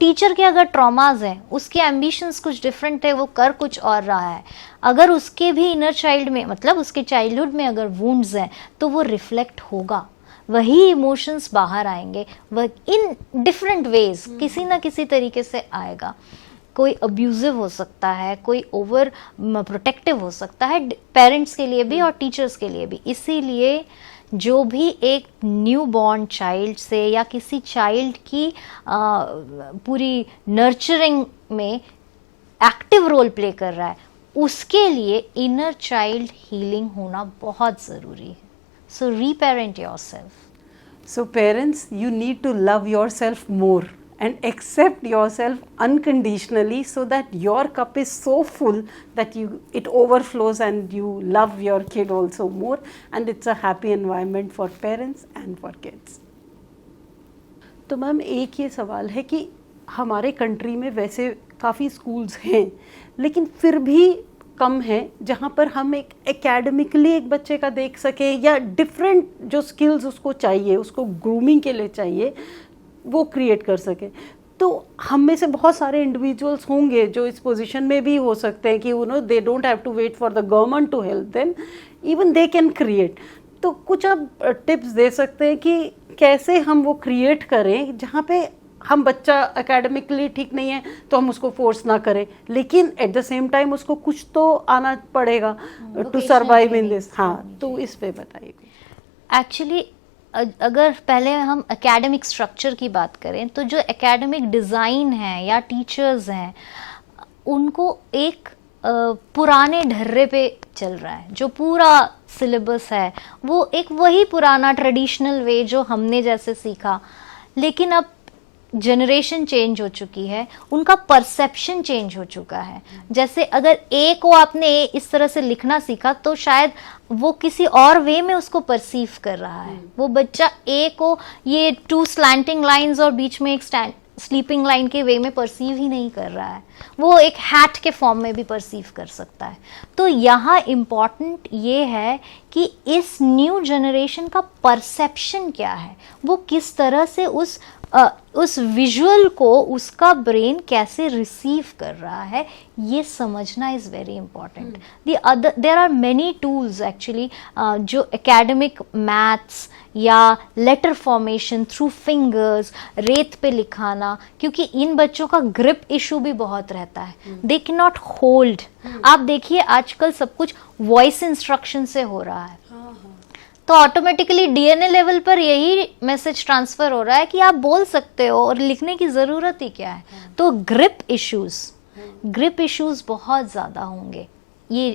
टीचर के अगर ट्रॉमाज हैं, उसके एम्बिशंस कुछ डिफरेंट है, वो कर कुछ और रहा है, अगर उसके भी इनर चाइल्ड में, मतलब उसके चाइल्डहुड में अगर वुंड्स हैं, तो वो रिफ्लेक्ट होगा, वही इमोशंस बाहर आएंगे, वह इन डिफरेंट वेज किसी ना किसी तरीके से आएगा. कोई अब्यूजिव हो सकता है, कोई ओवर प्रोटेक्टिव हो सकता है, पेरेंट्स के लिए भी और टीचर्स के लिए भी. इसीलिए जो भी एक न्यू बॉर्न चाइल्ड से या किसी चाइल्ड की पूरी नर्चरिंग में एक्टिव रोल प्ले कर रहा है, उसके लिए इनर चाइल्ड हीलिंग होना बहुत ज़रूरी है. So reparent yourself. So parents, you need to love yourself more and accept yourself unconditionally so that your cup is so full that it overflows and you love your kid also more, and it's a happy environment for parents and for kids. तो ma'am एक ये सवाल है कि हमारे country में वैसे काफ़ी स्कूल्स हैं, लेकिन फिर भी कम है जहाँ पर हम एक एकेडमिकली एक बच्चे का देख सके, या डिफरेंट जो स्किल्स उसको चाहिए, उसको ग्रूमिंग के लिए चाहिए, वो क्रिएट कर सके. तो हम में से बहुत सारे इंडिविजुअल्स होंगे जो इस पोजीशन में भी हो सकते हैं कि they don't have to wait for the government to help them, even they can create. तो कुछ आप टिप्स दे सकते हैं कि कैसे हम वो क्रिएट करें जहाँ पे हम बच्चा एकेडमिकली ठीक नहीं है तो हम उसको फोर्स ना करें, लेकिन एट द सेम टाइम उसको कुछ तो आना पड़ेगा टू सर्वाइव इन दिस. हाँ, तो इस पे बताइए. एक्चुअली अगर पहले हम एकेडमिक स्ट्रक्चर की बात करें, तो जो एकेडमिक डिज़ाइन है या टीचर्स हैं, उनको एक पुराने ढर्रे पे चल रहा है, जो पूरा सिलेबस है वो एक वही पुराना ट्रेडिशनल वे जो हमने जैसे सीखा, लेकिन अब जनरेशन चेंज हो चुकी है, उनका परसेप्शन चेंज हो चुका है। जैसे अगर ए को आपने इस तरह से लिखना सीखा तो शायद वो किसी और वे में उसको परसीव कर रहा है। वो बच्चा ए को ये 2 स्लैंटिंग लाइंस और बीच में एक स्लीपिंग लाइन के वे में परसीव ही नहीं कर रहा है, वो एक हैट के फॉर्म में भी परसीव कर सकता है। तो यहाँ इम्पॉर्टेंट ये है कि इस न्यू जनरेशन का परसेप्शन क्या है, वो किस तरह से उस विजुअल को उसका ब्रेन कैसे रिसीव कर रहा है, ये समझना is very important. There are many tools actually जो एकेडमिक मैथ्स या लेटर फॉर्मेशन थ्रू फिंगर्स, रेत पे लिखाना, क्योंकि इन बच्चों का ग्रिप इशू भी बहुत रहता है, दे कैन नॉट होल्ड। आप देखिए आजकल सब कुछ वॉइस इंस्ट्रक्शन से हो रहा है, तो ऑटोमेटिकली डीएनए लेवल पर यही मैसेज ट्रांसफर हो रहा है कि आप बोल सकते हो और लिखने की ज़रूरत ही क्या है। तो ग्रिप इश्यूज बहुत ज़्यादा होंगे ये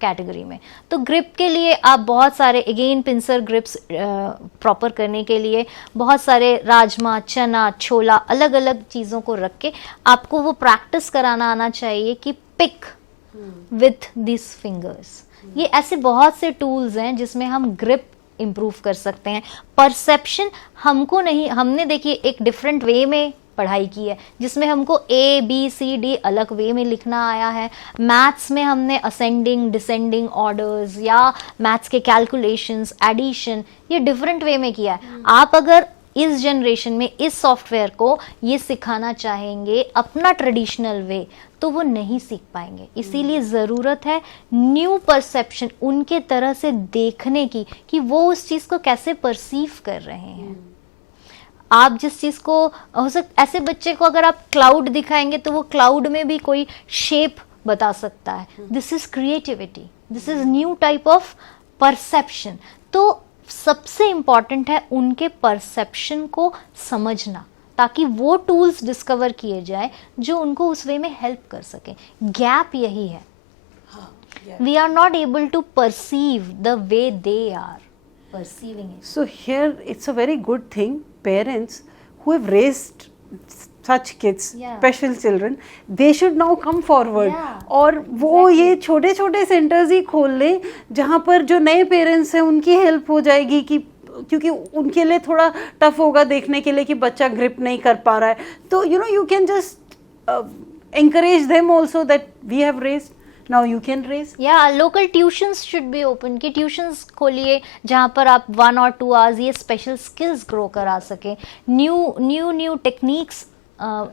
कैटेगरी में। तो ग्रिप के लिए आप बहुत सारे अगेन पिंसर ग्रिप्स प्रॉपर करने के लिए बहुत सारे राजमा, चना, छोला, अलग अलग चीज़ों को रख के आपको वो प्रैक्टिस कराना आना चाहिए कि पिक विथ दिस फिंगर्स। ये ऐसे बहुत से टूल्स हैं जिसमें हम ग्रिप इम्प्रूव कर सकते हैं। परसेप्शन हमको नहीं, हमने देखिए एक डिफरेंट वे में पढ़ाई की है जिसमें हमको ए बी सी डी अलग वे में लिखना आया है। मैथ्स में हमने असेंडिंग डिसेंडिंग ऑर्डर्स या मैथ्स के कैलकुलेशंस, एडिशन, ये डिफरेंट वे में किया है। आप अगर इस जनरेशन में इस सॉफ्टवेयर को ये सिखाना चाहेंगे अपना ट्रेडिशनल वे, तो वो नहीं सीख पाएंगे। इसीलिए ज़रूरत है न्यू परसेप्शन, उनके तरह से देखने की कि वो उस चीज़ को कैसे परसीव कर रहे हैं। आप जिस चीज़ को हो सकता, ऐसे बच्चे को अगर आप क्लाउड दिखाएंगे तो वो क्लाउड में भी कोई शेप बता सकता है। This is creativity, this is new type of perception. तो सबसे इम्पॉर्टेंट है उनके परसेप्शन को समझना, ताकि वो टूल्स डिस्कवर किए जाए जो उनको उस वे में हेल्प कर सके। गैप यही है, we are not able to perceive the way they are perceiving it. So here it's a very good thing, parents who have raised such kids, special children, they should now come forward. और वो ये छोटे छोटे centres ही खोल ले जहाँ पर जो नए पेरेंट्स हैं उनकी हेल्प हो जाएगी, कि क्योंकि उनके लिए थोड़ा टफ होगा देखने के लिए कि बच्चा ग्रिप नहीं कर पा रहा है। तो you can just encourage them also that we have raised, now you can raise. Local tuitions should be open, कि ट्यूशंस खोलिए जहाँ पर आप 1 or 2 hours ये स्पेशल स्किल्स ग्रो करा सके, न्यू टेक्निक्स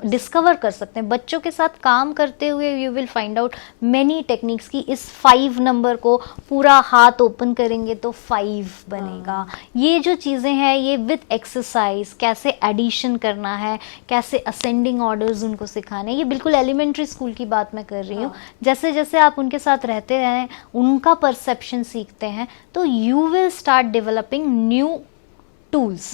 डिस्कवर कर सकते हैं। बच्चों के साथ काम करते हुए you will find out many techniques की इस 5 नंबर को पूरा हाथ ओपन करेंगे तो 5 बनेगा। ये जो चीज़ें हैं ये विद एक्सरसाइज कैसे एडिशन करना है, कैसे असेंडिंग ऑर्डर्स उनको सिखाने, ये बिल्कुल एलिमेंट्री स्कूल की बात मैं कर रही हूँ। जैसे जैसे आप उनके साथ रहते हैं, उनका परसेप्शन सीखते हैं, तो you will start developing new tools.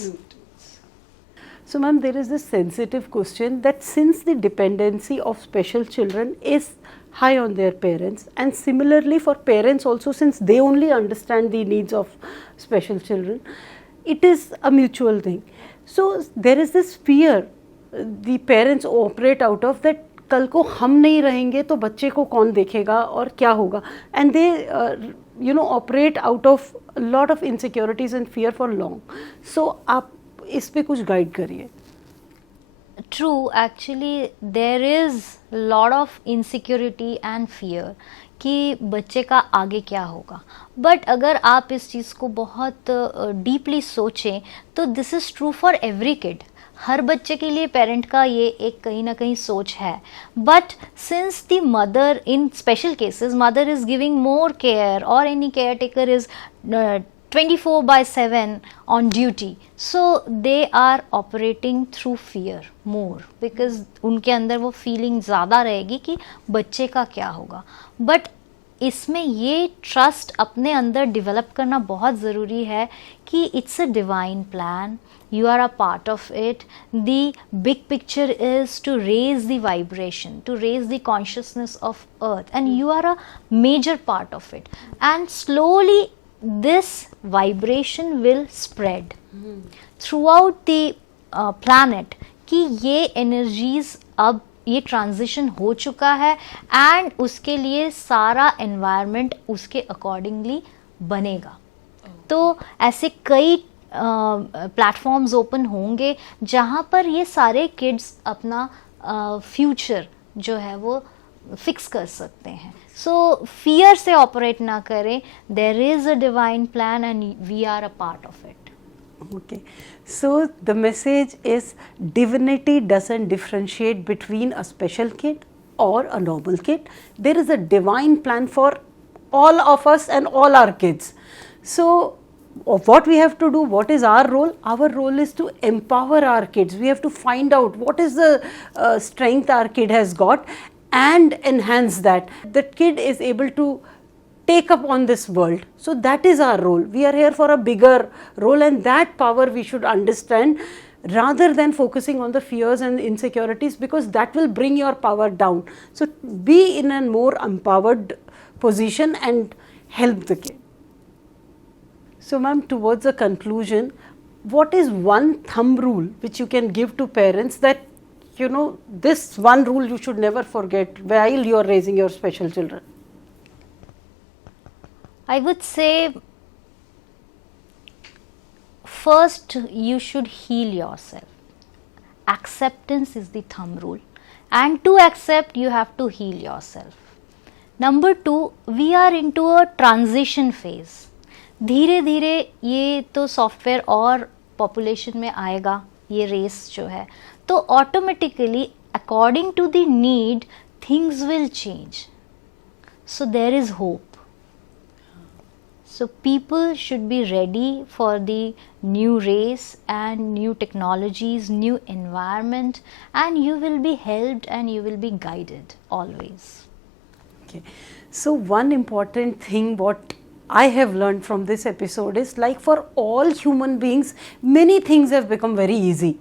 So ma'am, there is this sensitive question that since the dependency of special children is high on their parents, and similarly for parents also, since they only understand the needs of special children, it is a mutual thing. So there is this fear the parents operate out of, that कल को हम नहीं रहेंगे तो बच्चे को कौन देखेगा और क्या होगा, and they operate out of a lot of insecurities and fear for long. So आप इस पे कुछ गाइड करिए। True, actually there is lot of insecurity and fear कि बच्चे का आगे क्या होगा। बट अगर आप इस चीज़ को बहुत डीपली सोचें तो this is true for every kid. हर बच्चे के लिए पेरेंट का ये एक कहीं ना कहीं सोच है। But since the mother, in special cases mother is giving more care और any caretaker is 24/7 on duty, so they are operating through fear more, because उनके अंदर वो फीलिंग ज़्यादा रहेगी कि बच्चे का क्या होगा। बट इसमें ये ट्रस्ट अपने अंदर डेवलप करना बहुत ज़रूरी है कि it's a divine plan, you are a part of it. The big picture is to raise the vibration, to raise the consciousness of earth, and you are a major part of it. And slowly this vibration will spread throughout the planet कि ये energies अब ये transition हो चुका है and उसके लिए सारा एनवायरनमेंट उसके अकॉर्डिंगली बनेगा. तो ऐसे कई प्लेटफॉर्म्स ओपन होंगे जहाँ पर ये सारे किड्स अपना फ्यूचर जो है वो फिक्स कर सकते हैं. सो फियर से ऑपरेट ना करें. There is a divine plan and we are a part of it. Okay, so the message is divinity doesn't differentiate between a special kid or a normal kid. There is a divine plan for all of us and all our kids. So what we have to do, what is our role? Our role is to empower our kids. We have to find out what is the strength our kid has got and enhance that. That kid is able to take up on this world. So that is our role. We are here for a bigger role, and that power we should understand rather than focusing on the fears and insecurities, because that will bring your power down. So be in a more empowered position and help the kid. So ma'am, towards the conclusion, what is one thumb rule which you can give to parents that, you know, this one rule you should never forget while you are raising your special children? I would say first you should heal yourself. Acceptance is the thumb rule, and to accept you have to heal yourself. Number 2, we are into a transition phase. धीरे धीरे ये तो software और population में आएगा, ये race जो है, तो automatically according to the need things will change. So there is hope. So people should be ready for the new race and new technologies, new environment, and you will be helped and you will be guided always. Okay. So one important thing what I have learned from this episode is, like, for all human beings, many things have become very easy.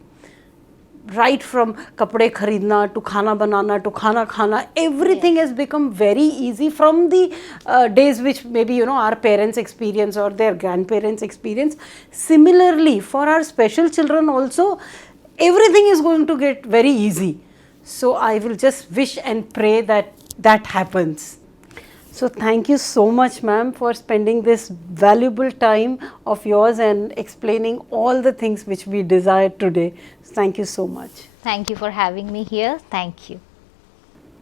Right from kapde kharidna to khana banana to khana khana, everything has become very easy from the days which maybe, you know, our parents experience or their grandparents experience. Similarly, for our special children also, everything is going to get very easy. So I will just wish and pray that that happens. So thank you so much, ma'am, for spending this valuable time of yours and explaining all the things which we desired today. Thank you so much. Thank you for having me here. Thank you.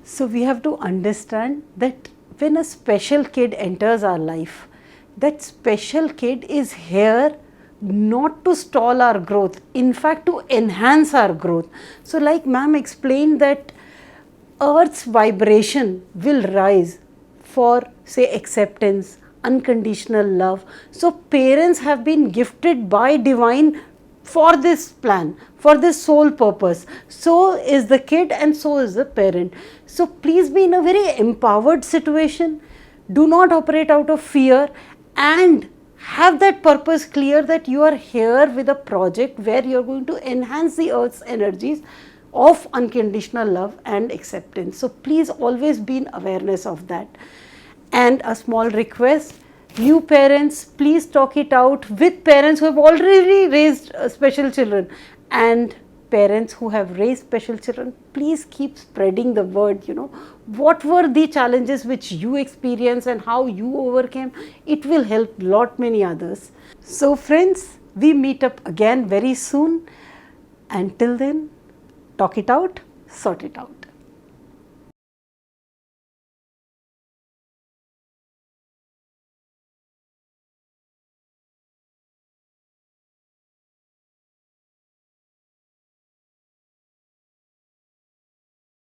So we have to understand that when a special kid enters our life, that special kid is here not to stall our growth, in fact to enhance our growth. So like ma'am explained that Earth's vibration will rise for, say, acceptance, unconditional love. So parents have been gifted by divine for this plan, for this sole purpose. So is the kid and so is the parent. So please be in a very empowered situation. Do not operate out of fear and have that purpose clear that you are here with a project where you are going to enhance the earth's energies of unconditional love and acceptance. So please always be in awareness of that. And a small request, new parents, please talk it out with parents who have already raised special children, and parents who have raised special children, please keep spreading the word, you know, what were the challenges which you experienced and how you overcame. It will help lot many others. So friends, we meet up again very soon. Until then, talk it out, sort it out.